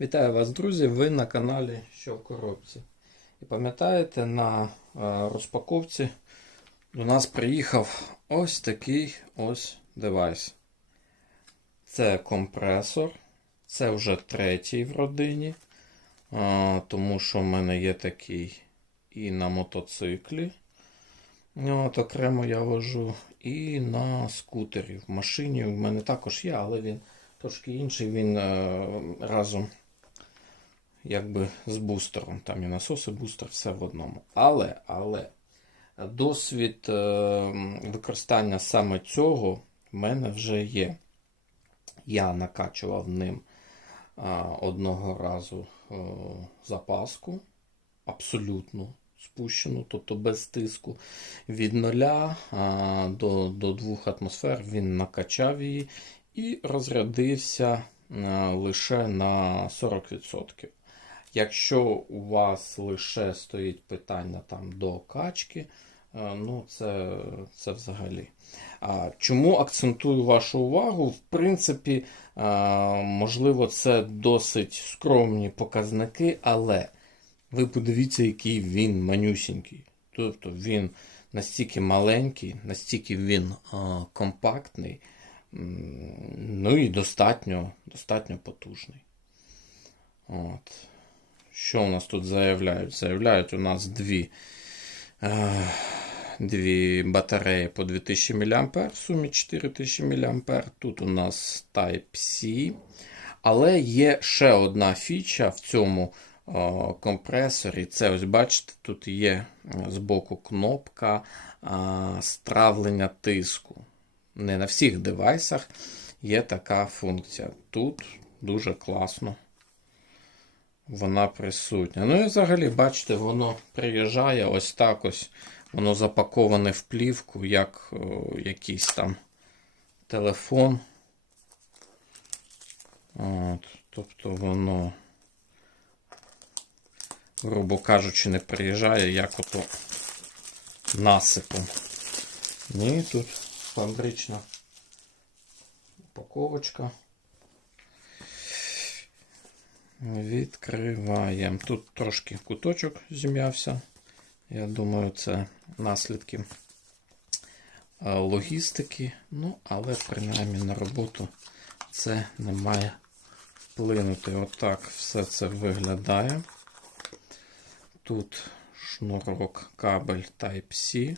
Вітаю вас, друзі! Ви на каналі Що в коробці. І пам'ятаєте, на е, розпаковці до нас приїхав ось такий ось девайс. Це компресор, це вже третій в родині, е, тому що в мене є такий і на мотоциклі. От, окремо я вожу, і на скутері. В машині в мене також є, але він трошки інший, він е, разом якби з бустером. Там і насос, і бустер, все в одному. Але, але досвід е, використання саме цього в мене вже є. Я накачував ним е, одного разу е, запаску, абсолютно спущену, тобто без тиску. Від 0 е, до, до 2 атмосфер він накачав її і розрядився лише на 40%. Якщо у вас лише стоїть питання там до качки, е, ну це, це взагалі. Чому акцентую вашу увагу? В принципі, е, можливо, це досить скромні показники, але ви подивіться, який він манюсінький. Тобто він настільки маленький, настільки він е, компактний, ну і достатньо, достатньо потужний. От. Що у нас тут заявляють? Заявляють у нас дві, е, дві батареї по 2000 мА, в сумі 4000 мА. Тут у нас Type-C. Але є ще одна фіча в цьому е, компресорі. Це ось бачите, тут є збоку кнопка е, стравлення тиску. Не на всіх девайсах є така функція. Тут дуже класно вона присутня. Ну і взагалі, бачите, воно приїжджає ось так ось. Воно запаковане в плівку, як о, якийсь там телефон. От, Тобто воно, грубо кажучи, не приїжджає як ото насипом. Ні, тут фабрична упаковочка. Відкриваємо. Тут трошки куточок зім'явся. Я думаю, це наслідки е, логістики. Ну, але принаймні на роботу це не має вплинути. Отак все це виглядає. Тут шнурок кабель Type-C.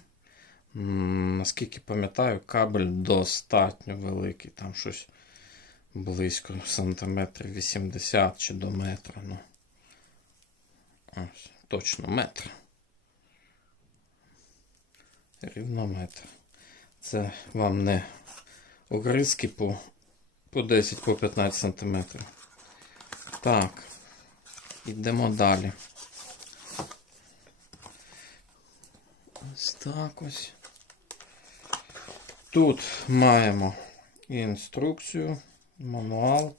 Наскільки пам'ятаю, кабель достатньо великий. Там щось близько сантиметрів 80 чи до метра. Ну, ось, точно метр. Рівно метр. Це вам не огризки по, по 10 по 15 сантиметрів. Так, йдемо далі. Ось так ось. Тут маємо інструкцію мануал.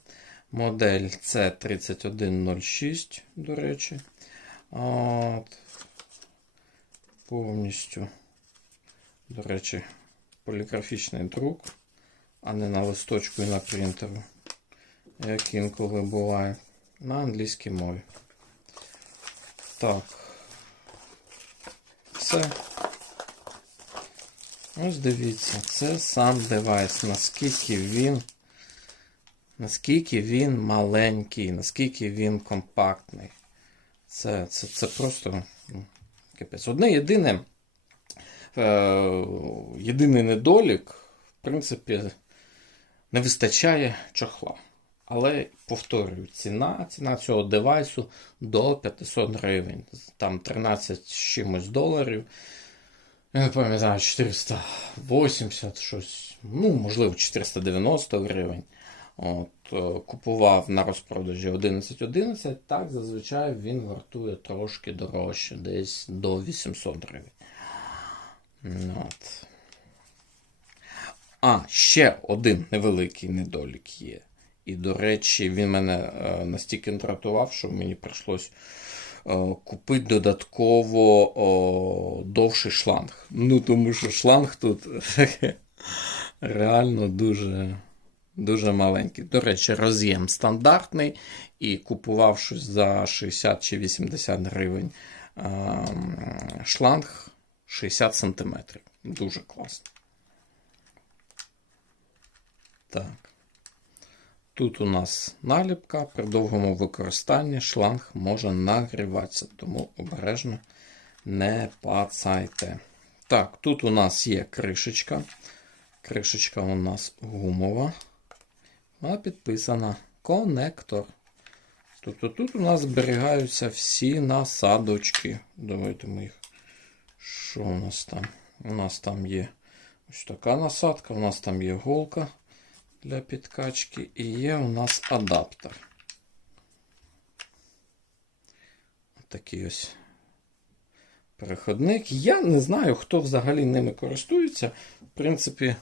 Модель C3106, до речі. От. Повністю, до речі, поліграфічний друк, а не на листочку і на принтеру, як інколи буває, на англійській мові. Так. Все. Ось дивіться, це сам девайс, наскільки він наскільки він маленький, наскільки він компактний. Це це, це просто ну, капець. Одне єдине, е, єдиний недолік, в принципі, не вистачає чохла. Але, повторюю, ціна ціна цього девайсу до 500 гривень. Там 13 з чимось доларів. Я не пам'ятаю, 480 щось, ну, можливо, 490 гривень. От, Купував на розпродажі 11.11, так зазвичай він вартує трошки дорожче, десь до 800 гривень. От. А, ще один невеликий недолік є. І, до речі, він мене е, настільки дратував, що мені прийшлось е, купити додатково о, довший шланг. Ну, тому що шланг тут реально дуже дуже маленький. До речі, роз'єм стандартний і купував щось за 60 чи 80 гривень ем, шланг 60 см. Дуже класно. Так. Тут у нас наліпка. При довгому використанні шланг може нагріватися, тому обережно не пацайте. Так, тут у нас є кришечка. Кришечка у нас гумова. Вона підписана конектор. Тобто тут у нас зберігаються всі насадочки. Давайте ми їх. Що у нас там? У нас там є ось така насадка, у нас там є голка для підкачки і є у нас адаптер. Такий ось переходник. Я не знаю, хто взагалі ними користується. В принципі,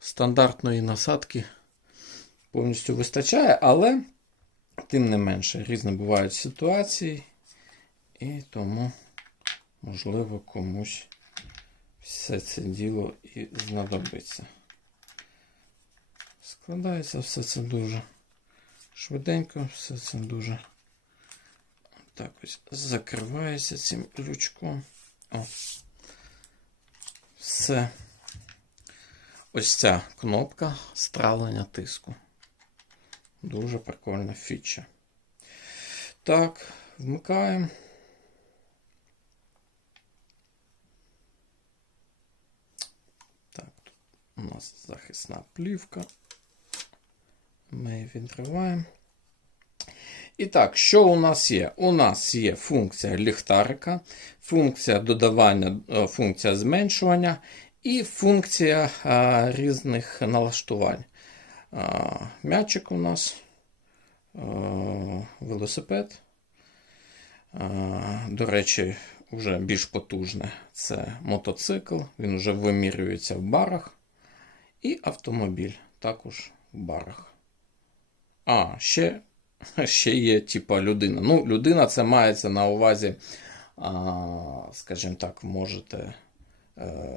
стандартної насадки повністю вистачає, але, тим не менше, різні бувають ситуації, і тому, можливо, комусь все це діло і знадобиться. Складається все це дуже швиденько, все це дуже так ось закривається цим ключком. О. Все. Ось ця кнопка стравлення тиску. Дуже прикольна фіча. Так, вмикаємо. Так, тут у нас захисна плівка. Ми її відриваємо. І так, що у нас є? У нас є функція ліхтарика, функція додавання, е, функція зменшування і функція а, різних налаштувань. М'ячик у нас, велосипед. До речі, вже більш потужне це мотоцикл, він вже вимірюється в барах. І автомобіль також в барах. А, ще ще є, типа, людина. Ну, людина це мається на увазі, скажімо так, можете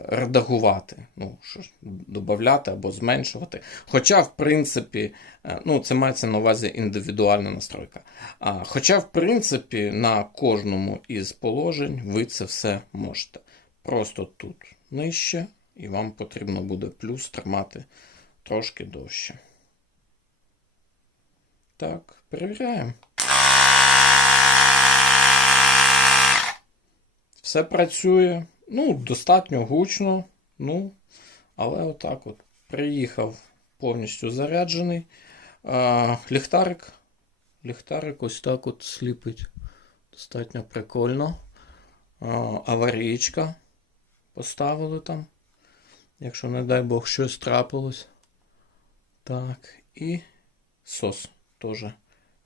редагувати, ну, що ж, додати або зменшувати. Хоча, в принципі, е, ну, це мається на увазі індивідуальна настройка. Хоча, в принципі, на кожному із положень ви це все можете. Просто тут нижче, і вам потрібно буде плюс тримати трошки довше. Так, перевіряємо. Все працює. Ну, достатньо гучно. Ну, але отак от. Приїхав повністю заряджений. А, Ліхтарик. Ліхтарик ось так от сліпить. Достатньо прикольно. А, аварійка поставили там. Якщо, не дай Бог, щось трапилось. Так, і сос теж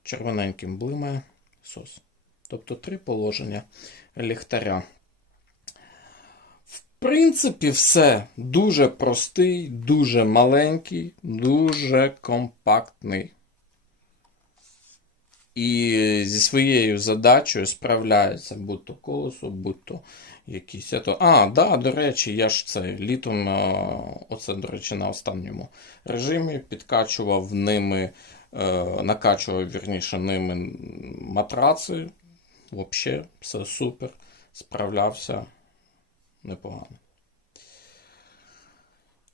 червоненьким блимає сос. Тобто три положення ліхтаря. Принципі, все дуже простий, дуже маленький, дуже компактний. І зі своєю задачею справляється будь-то колесо, будь-то якісь. Ето... А, да, до речі, я ж це літом, оце, до речі, на останньому режимі підкачував ними Е, накачував вірніше ними матраци. Взагалі, все супер. Справлявся непогано.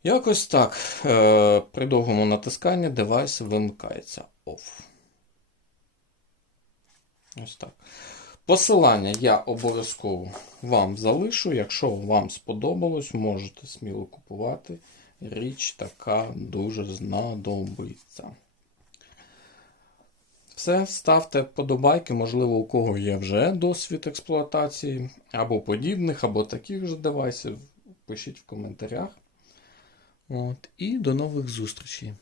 Якось так. Е, при довгому натисканні девайс вимикається OFF. Ось так. Посилання я обов'язково вам залишу. Якщо вам сподобалось, можете сміло купувати. Річ така дуже знадобиться. Все, ставте вподобайки, можливо, у кого є вже досвід експлуатації, або подібних, або таких же девайсів. Пишіть в коментарях. От, І до нових зустрічей.